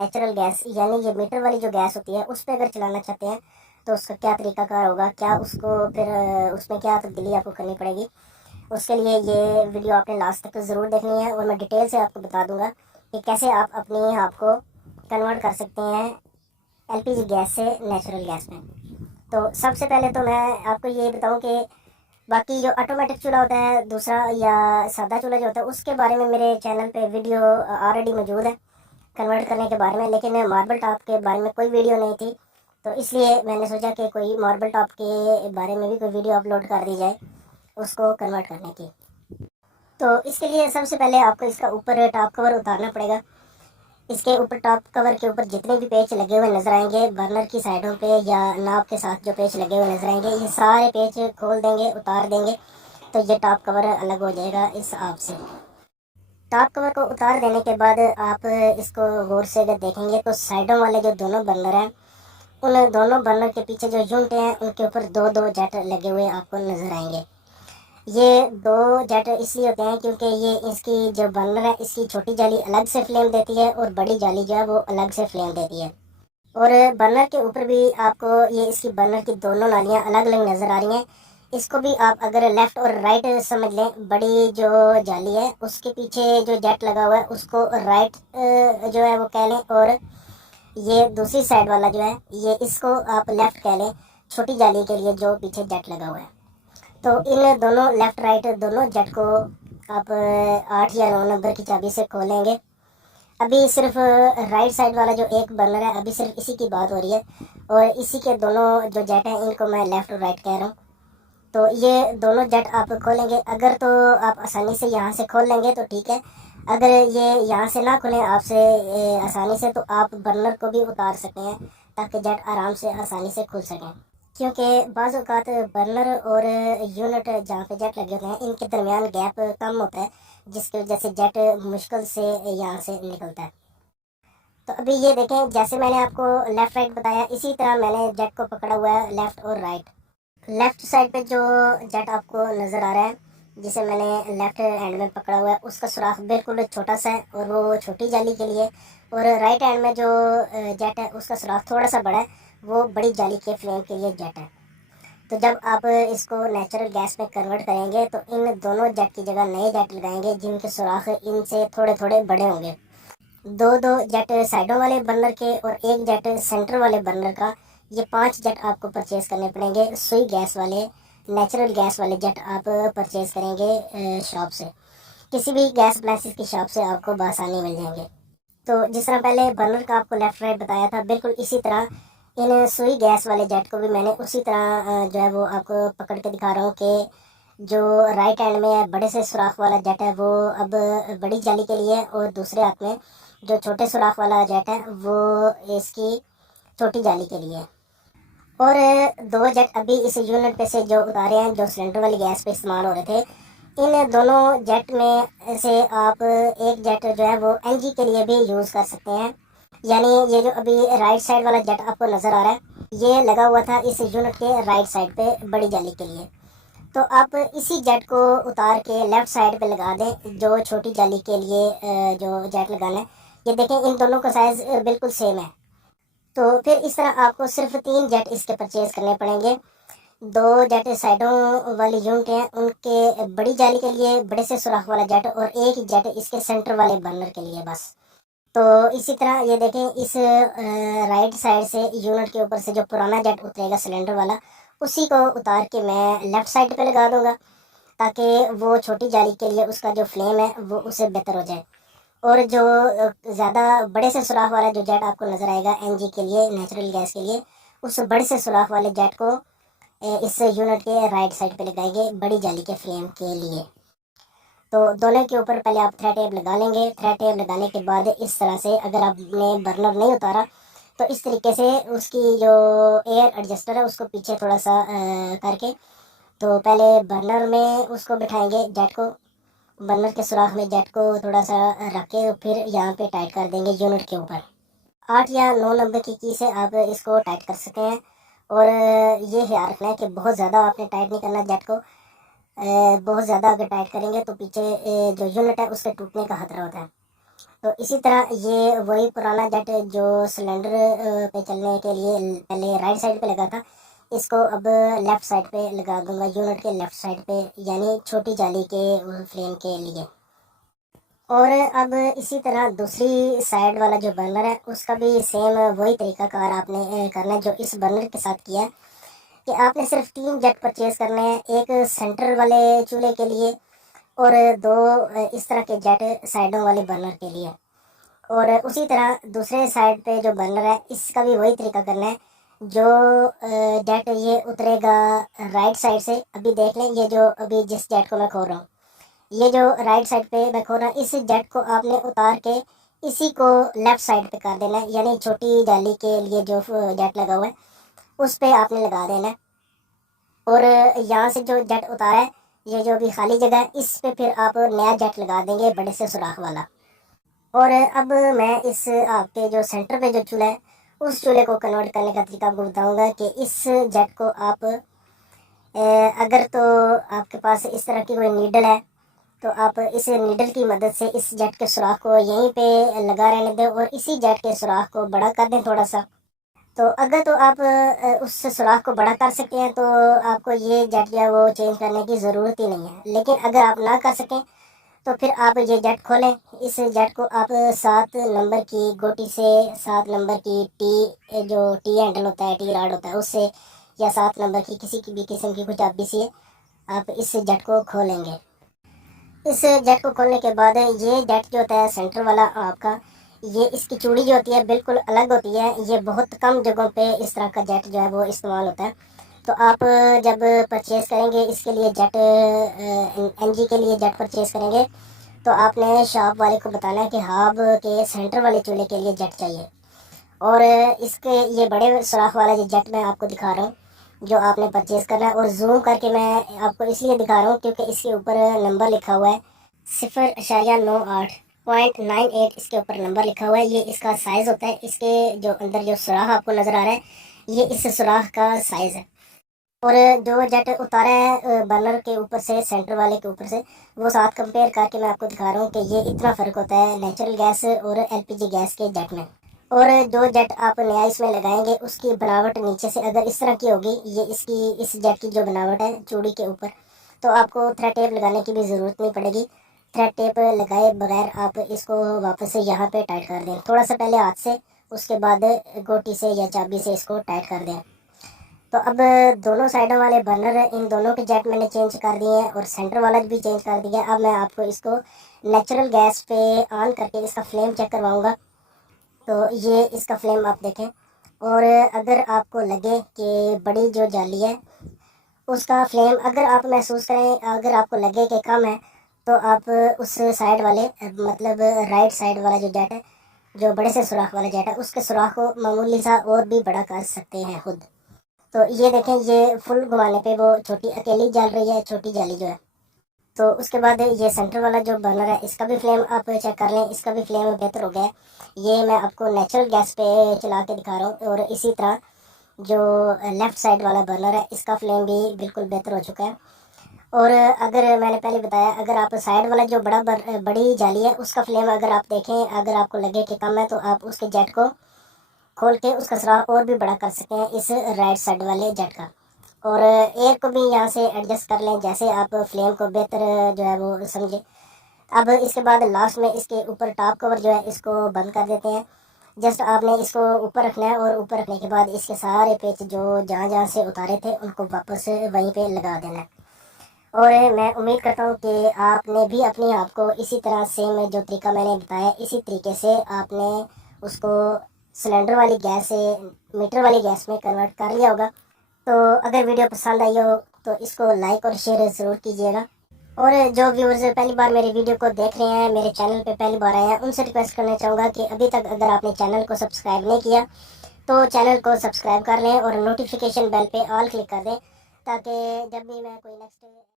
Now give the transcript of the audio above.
Natural gas यानी ये metre वाली जो गैस होती है उस पर अगर चलाना चाहते हैं तो उसका क्या तरीकाकार होगा, क्या उसको फिर उसमें क्या तब्दीली आपको करनी पड़ेगी। उसके लिए ये वीडियो आपने लास्ट तक ज़रूर देखनी है और मैं डिटेल से आपको बता दूंगा कि कैसे आप अपने आप को कन्वर्ट कर सकते हैं एलपीजी गैस से नेचुरल गैस में। तो सबसे पहले तो मैं आपको ये बताऊं कि बाकी जो ऑटोमेटिक चूल्हा होता है दूसरा या सादा चूल्हा जो होता है उसके बारे में मेरे चैनल पे वीडियो ऑलरेडी मौजूद है कन्वर्ट करने के बारे में, लेकिन मार्बल टॉप के बारे में कोई वीडियो नहीं थी। तो इसलिए मैंने सोचा कि कोई मार्बल टॉप के बारे में भी कोई वीडियो अपलोड कर दी जाए उसको कन्वर्ट करने की। तो इसके लिए सबसे पहले आपको इसका ऊपर टॉप कवर उतारना पड़ेगा। इसके ऊपर टॉप कवर के ऊपर जितने भी पेच लगे हुए नजर आएंगे बर्नर की साइडों पे या नाब के साथ जो पेच लगे हुए नजर आएंगे ये सारे पेच खोल देंगे, उतार देंगे, तो ये टॉप कवर अलग हो जाएगा इस आप से। टॉप कवर को उतार देने के बाद आप इसको गौर से अगर देखेंगे तो साइडों वाले जो दोनों बर्नर हैं उन दोनों बर्नर के पीछे जो यूनिट हैं उनके ऊपर दो दो जेट लगे हुए आपको नजर आएंगे। ये दो जेट इसलिए होते हैं क्योंकि ये इसकी जो बर्नर है इसकी छोटी जाली अलग से फ्लेम देती है और बड़ी जाली जो है वो अलग से फ्लेम देती है। और बर्नर के ऊपर भी आपको ये इसकी बर्नर की दोनों नालियाँ अलग अलग नज़र आ रही हैं। इसको भी आप अगर लेफ़्ट और राइट समझ लें, बड़ी जो जाली है उसके पीछे जो जेट लगा हुआ है उसको राइट जो है वो कह लें, और ये दूसरी साइड वाला जो है ये इसको आप लेफ़्ट कह लें, छोटी जाली के लिए जो पीछे जेट लगा हुआ है। तो इन दोनों लेफ़्ट राइट दोनों जेट को आप 8 या 9 नंबर की चाबी से खोलेंगे। अभी सिर्फ राइट साइड वाला जो एक बर्नर है अभी सिर्फ इसी की बात हो रही है और इसी के दोनों जो जेट हैं इनको मैं लेफ़्ट और राइट कह रहा हूँ। तो ये दोनों जेट आप खोलेंगे, अगर तो आप आसानी से यहाँ से खोल लेंगे तो ठीक है, अगर ये यहाँ से ना खुलें आपसे आसानी से तो आप बर्नर को भी उतार सकते हैं ताकि जेट आराम से आसानी से खुल सकें। क्योंकि बाज़ औक़ात बर्नर और यूनिट जहाँ पे जेट लगे होते हैं इनके दरमियान गैप कम होता है जिसकी वजह से जेट मुश्किल से यहाँ से निकलता है। तो अभी ये देखें, जैसे मैंने आपको लेफ़्ट राइट बताया इसी तरह मैंने जेट को पकड़ा हुआ है लेफ़्ट और राइट। लेफ़्ट साइड पे जो जेट आपको नज़र आ रहा है जिसे मैंने लेफ़्ट हैंड में पकड़ा हुआ है उसका सुराख बिल्कुल छोटा सा है और वो छोटी जाली के लिए, और राइट हैंड में जो जेट है उसका सुराख थोड़ा सा बड़ा है, वो बड़ी जाली के फ्लेम के लिए जेट है। तो जब आप इसको नेचुरल गैस में कन्वर्ट करेंगे तो इन दोनों जेट की जगह नए जेट लगाएंगे जिनके सुराख इनसे थोड़े थोड़े बड़े होंगे। दो दो जेट साइडों वाले बर्नर के और एक जेट सेंटर वाले बर्नर का, ये 5 जेट आपको परचेज करने पड़ेंगे। सुई गैस वाले नेचुरल गैस वाले जेट आप परचेज करेंगे शॉप से, किसी भी गैस अप्लायंसेस की शॉप से आपको बआसानी मिल जाएंगे। तो जिस तरह पहले बर्नर का आपको लेफ़्ट राइट बताया था बिल्कुल इसी तरह इन सुई गैस वाले जेट को भी मैंने उसी तरह जो है वो आपको पकड़ के दिखा रहा हूँ कि जो राइट हैंड में है बड़े से सुराख वाला जेट है वो अब बड़ी जाली के लिए, और दूसरे हाथ में जो छोटे सुराख वाला जेट है वो इसकी छोटी जाली के लिए। और दो जेट अभी इस यूनिट पे से जो उतारे हैं जो सिलेंडर वाली गैस पे इस्तेमाल हो रहे थे, इन दोनों जेट में से आप एक जेट जो है वो एलजी के लिए भी यूज़ कर सकते हैं। यानी ये जो अभी राइट साइड वाला जेट आपको नज़र आ रहा है ये लगा हुआ था इस यूनिट के राइट साइड पे बड़ी जाली के लिए। तो आप इसी जेट को उतार के लेफ़्ट साइड पे लगा दें जो छोटी जाली के लिए जो जेट लगाना है। ये देखें इन दोनों का साइज़ बिल्कुल सेम है। तो फिर इस तरह आपको सिर्फ 3 जेट इसके परचेज़ करने पड़ेंगे। दो जेट साइडों वाली यूनिट हैं उनके बड़ी जाली के लिए बड़े से सुराख वाला जेट, और एक जेट इसके सेंटर वाले बर्नर के लिए बस। तो इसी तरह ये देखें इस राइट साइड से यूनिट के ऊपर से जो पुराना जेट उतरेगा सिलेंडर वाला उसी को उतार के मैं लेफ़्ट साइड पे लगा दूंगा ताकि वो छोटी जाली के लिए उसका जो फ्लेम है वो उससे बेहतर हो जाए। और जो ज़्यादा बड़े से सुराख वाला जो जेट आपको नज़र आएगा एनजी के लिए नेचुरल गैस के लिए, उस बड़े से सुराख वाले जेट को इस यूनिट के राइट साइड पे लगाएंगे बड़ी जाली के फ्लेम के लिए। तो दोनों के ऊपर पहले आप थ्रेड टेप लगा लेंगे। थ्रेड टेप लगाने के बाद इस तरह से अगर आपने बर्नर नहीं उतारा तो इस तरीके से उसकी जो एयर एडजस्टर है उसको पीछे थोड़ा सा करके तो पहले बर्नर में उसको बिठाएंगे जेट को, बर्नर के सुराख में जेट को थोड़ा सा रख के फिर यहाँ पे टाइट कर देंगे यूनिट के ऊपर। 8 या 9 नंबर की से आप इसको टाइट कर सकते हैं। और ये ख्याल रखना है कि बहुत ज़्यादा आपने टाइट नहीं करना जेट को। बहुत ज़्यादा अगर टाइट करेंगे तो पीछे जो यूनिट है उसके टूटने का खतरा होता है। तो इसी तरह ये वही पुराना जेट जो सिलेंडर पे चलने के लिए पहले राइट साइड पे लगा था, इसको अब लेफ़्ट साइड पे लगा दूंगा, यूनिट के लेफ़्ट साइड पे, यानी छोटी जाली के फ्लेम के लिए। और अब इसी तरह दूसरी साइड वाला जो बर्नर है उसका भी सेम वही तरीकाकार आपने करना है जो इस बर्नर के साथ किया है, कि आपने सिर्फ 3 जेट परचेज़ करने हैं, एक सेंटर वाले चूल्हे के लिए और 2 इस तरह के जेट साइडों वाले बर्नर के लिए। और उसी तरह दूसरे साइड पे जो बर्नर है इसका भी वही तरीका करना है, जो जेट ये उतरेगा राइट साइड से। अभी देख लें, ये जो अभी जिस जेट को मैं खोल रहा हूँ, ये जो राइट साइड पे मैं खोल रहा हूँ, इस जेट को आपने उतार के इसी को लेफ़्ट साइड पे कर देना है, यानी छोटी जाली के लिए जो जेट लगा हुआ है उस पे आपने लगा देना है। और यहाँ से जो जेट उतारा है, ये जो अभी खाली जगह है, इस पे फिर आप नया जेट लगा देंगे बड़े से सुराख वाला। और अब मैं इस आपके जो सेंटर पे जो चूल्हा है उस चूल्हे को कन्वर्ट करने का तरीका आपको बताऊंगा, कि इस जेट को आप अगर तो आपके पास इस तरह की कोई नीडल है तो आप इस नीडल की मदद से इस जेट के सुराख को यहीं पे लगा रहने दें और इसी जेट के सुराख को बड़ा कर दें थोड़ा सा। तो अगर तो आप उस सुराख को बड़ा कर सकते हैं तो आपको ये जेट जो है वो चेंज करने की ज़रूरत ही नहीं है। लेकिन अगर आप ना कर सकें तो फिर आप ये जेट खोलें, इस जेट को आप 7 नंबर की गोटी से, 7 नंबर की टी जो टी हैंडल होता है, टी राड होता है उससे, या 7 नंबर की किसी की भी किस्म की कुछ चाबी से आप इस जेट को खोलेंगे। इस जेट को खोलने के बाद ये जेट जो होता है सेंटर वाला आपका, ये इसकी चूड़ी जो होती है बिल्कुल अलग होती है। ये बहुत कम जगहों पे इस तरह का जेट जो है वो इस्तेमाल होता है। तो आप जब परचेज़ करेंगे इसके लिए जेट एनजी के लिए जेट परचेज़ करेंगे तो आपने शॉप वाले को बताना है कि हाब के सेंटर वाले चूल्हे के लिए जेट चाहिए। और इसके ये बड़े सुराख वाला जो जेट मैं आपको दिखा रहा हूँ जो आपने परचेज़ करना है, और जूम करके मैं आपको इसलिए दिखा रहा हूँ क्योंकि इसके ऊपर नंबर लिखा हुआ है 0.98 इसके ऊपर नंबर लिखा हुआ है। ये इसका साइज़ होता है, इसके जो अंदर जो सुराख आपको नज़र आ रहा है ये इस सुराख का साइज़ है। और जो जेट उतारा है बर्नर के ऊपर से, सेंटर वाले के ऊपर से, वो साथ कंपेयर करके मैं आपको दिखा रहा हूँ कि ये इतना फ़र्क होता है नेचुरल गैस और एलपीजी गैस के जेट में। और जो जेट आप नया इसमें लगाएंगे उसकी बनावट नीचे से अगर इस तरह की होगी, ये इसकी इस जेट की जो बनावट है चूड़ी के ऊपर, तो आपको थ्रेड टेप लगाने की भी ज़रूरत नहीं पड़ेगी। थ्रेड टेप लगाए बगैर आप इसको वापस से यहाँ पे टाइट कर दें, थोड़ा सा पहले हाथ से, उसके बाद गोटी से या चाबी से इसको टाइट कर दें। तो अब दोनों साइडों वाले बर्नर इन दोनों के जेट मैंने चेंज कर दिए हैं और सेंटर वाला भी चेंज कर दिया। अब मैं आपको इसको नेचुरल गैस पे ऑन करके इसका फ्लेम चेक करवाऊँगा। तो ये इसका फ्लेम आप देखें, और अगर आपको लगे कि बड़ी जो जाली है उसका फ्लेम अगर आप महसूस करें, अगर आपको लगे कि कम है, तो आप उस साइड वाले मतलब राइट साइड वाला जो जेट है, जो बड़े से सुराख वाला जेट है, उसके सुराख को मामूली सा और भी बड़ा कर सकते हैं खुद। तो ये देखें, ये फुल घुमाने पे वो छोटी अकेली जल रही है, छोटी जाली जो है। तो उसके बाद ये सेंटर वाला जो बर्नर है इसका भी फ्लेम आप चेक कर लें, इसका भी फ्लेम बेहतर हो गया है। ये मैं आपको नेचुरल गैस पे चला के दिखा रहा हूँ। और इसी तरह जो लेफ़्ट साइड वाला बर्नर है इसका फ्लेम भी बिल्कुल बेहतर हो चुका है। और अगर मैंने पहले बताया, अगर आप साइड वाला जो बड़ी जाली है उसका फ्लेम अगर आप देखें, अगर आपको लगे कि कम है, तो आप उसके जेट को खोल के उसका सुराख और भी बड़ा कर सकते हैं इस राइट साइड वाले जेट का। और एयर को भी यहाँ से एडजस्ट कर लें जैसे आप फ्लेम को बेहतर जो है वो समझे। अब इसके बाद लास्ट में इसके ऊपर टॉप कवर जो है इसको बंद कर देते हैं। जस्ट आपने इसको ऊपर रखना है और ऊपर रखने के बाद इसके सारे पेच जो जहाँ जहाँ से उतारे थे उनको वापस वहीं पे लगा देना है। और मैं उम्मीद करता हूँ कि आपने भी अपने आप को इसी तरह सेम जो तरीका मैंने बताया इसी तरीके से आपने उसको सिलेंडर वाली गैस से मीटर वाली गैस में कन्वर्ट कर लिया होगा। तो अगर वीडियो पसंद आई हो तो इसको लाइक और शेयर ज़रूर कीजिएगा। और जो व्यूअर्स पहली बार मेरे वीडियो को देख रहे हैं, मेरे चैनल पे पहली बार आए हैं, उनसे रिक्वेस्ट करना चाहूँगा कि अभी तक अगर आपने चैनल को सब्सक्राइब नहीं किया तो चैनल को सब्सक्राइब कर लें और नोटिफिकेशन बेल पे ऑल क्लिक कर दें, ताकि जब भी मैं कोई नेक्स्ट